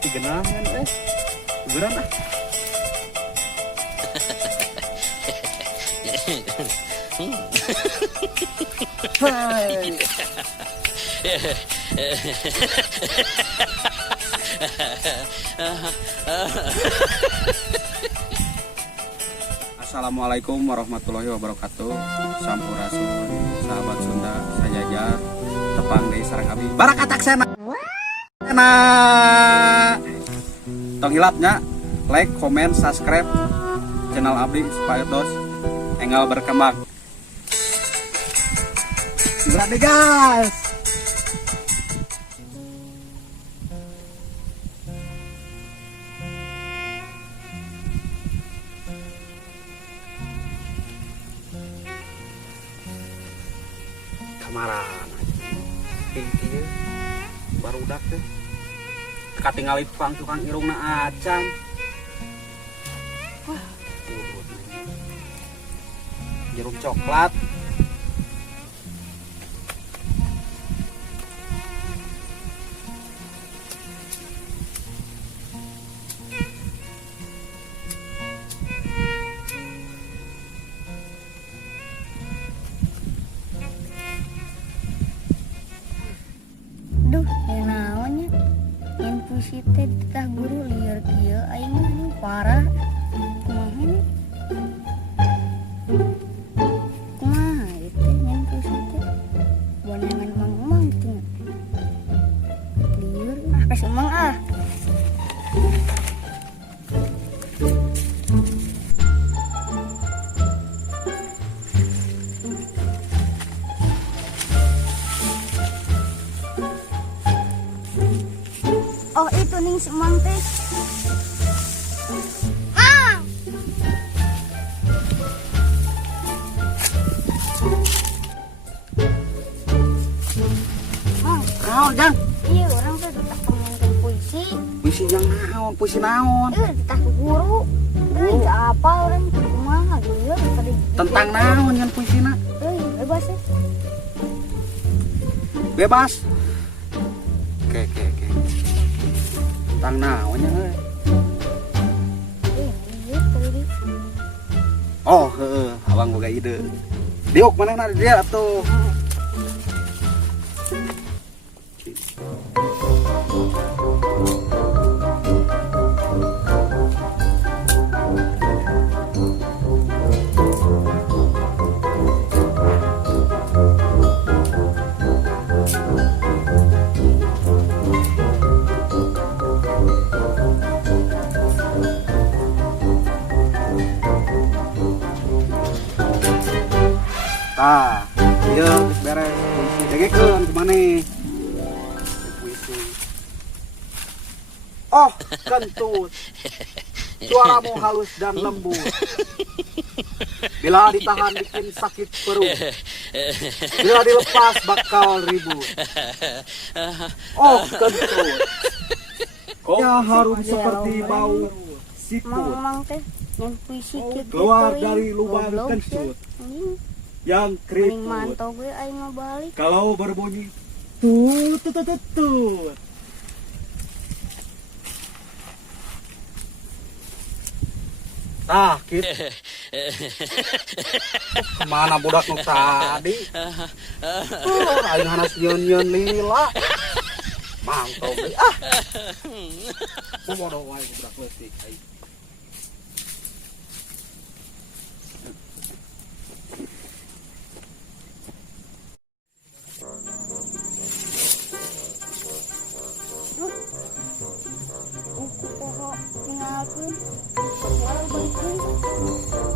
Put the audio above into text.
Tigenangan beneran ah. Hai. Assalamualaikum warahmatullahi wabarakatuh. Sampurasun, sahabat Sunda, sajajar, tepang dari sarang abi. Barakatak sena. Tong hilapnya, like, comment, subscribe channel abdi supaya terus enggal berkembang. Berani guys. Kamaran tinggi baru udah teh katingali tukang irungna acan. Wah, jeruk coklat. Duh, yang naonnya yang puisi teh tah guru liar kieu aing mah nu parah. Kumaha nih? Kumaha itu yang puisi teh? Bonengan mang gitu. Liar ah kasih mang ah. Oh itu nih semang teh. Naon jang? Iya orang tuh tetap pemimpin puisi. Puisi yang naon? Puisi naon? Kita ke guru. Gak apa orang kumaha dia tadi. Tentang naon yang puisina? Bebas ya. Bebas. Oke. Tentang naonnya Iya tadi. Oh, abang boga ide. Diuk mana na dia tuh. Tah, iya beres puisi. Degekeun kemana? Puisi. Oh, kentut. Suaramu halus dan lembut. Bila ditahan bikin sakit perut. Bila dilepas bakal ribut. Oh, kentut. Ya harum seperti bau siput. Mang teh yang puisi kieu Keluar dari lubang kentut yang Mending keriput. mantau gue aing mah balik. Kalau berbunyi tut. Tah, gitu. Kemana budak nu tadi? Aing hanas nyeun lila. Mantau deui ah. Bodoh wae budak leutik aing. Poho tinggalkeun. Baru balikin.